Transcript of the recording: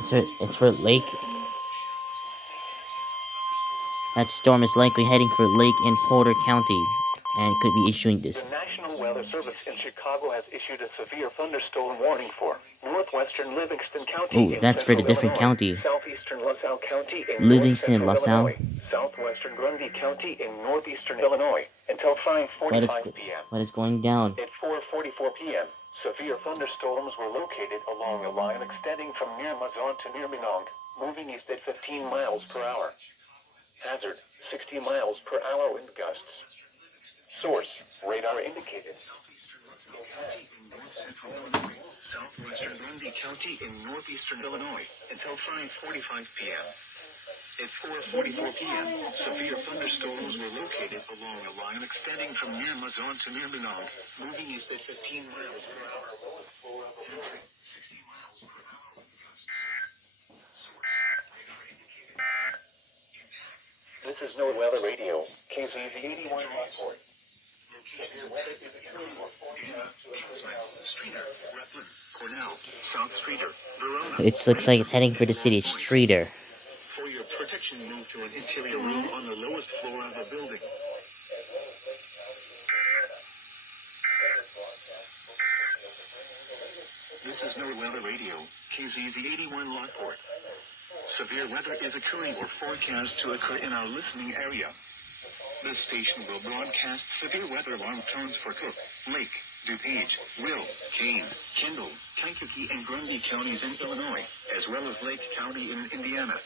It's for Lake. That storm is likely heading for Lake in Porter County, and could be issuing this. The National Weather Service in Chicago has issued a severe thunderstorm warning for northwestern Livingston County in That's for the central different Illinois, county. southeastern LaSalle County in Livingston and north central LaSalle. Illinois, southwestern Grundy County in northeastern Illinois until 5:45 p.m. But it's going down. At 4:44 p.m., severe thunderstorms were located along a line extending from near Mazon to near Minong, moving east at 15 miles per hour. Hazard, 60 miles per hour wind gusts. Source, radar indicated. Southwestern Grundy County in northeastern Illinois until 5:45 p.m. At 4:44 p.m., severe thunderstorms were located along a line extending from near Mazon to near Minong, moving east at 15 miles per hour. This is NOAA Weather Radio, KZV 81 Rockport. Streator, Rutland, Cornell, South Streator, Verona. It looks like it's heading for the city. It's Streator. For your protection, move to an interior room on the lowest floor of a building. This is NOAA Weather Radio, KZV 81 Lockport. Severe weather is occurring or forecast to occur in our listening area. This station will broadcast severe weather alarm tones for Cook, Lake, DuPage, Will, Kane, Kendall, Kankakee, and Grundy counties in Illinois, as well as Lake County in Indiana.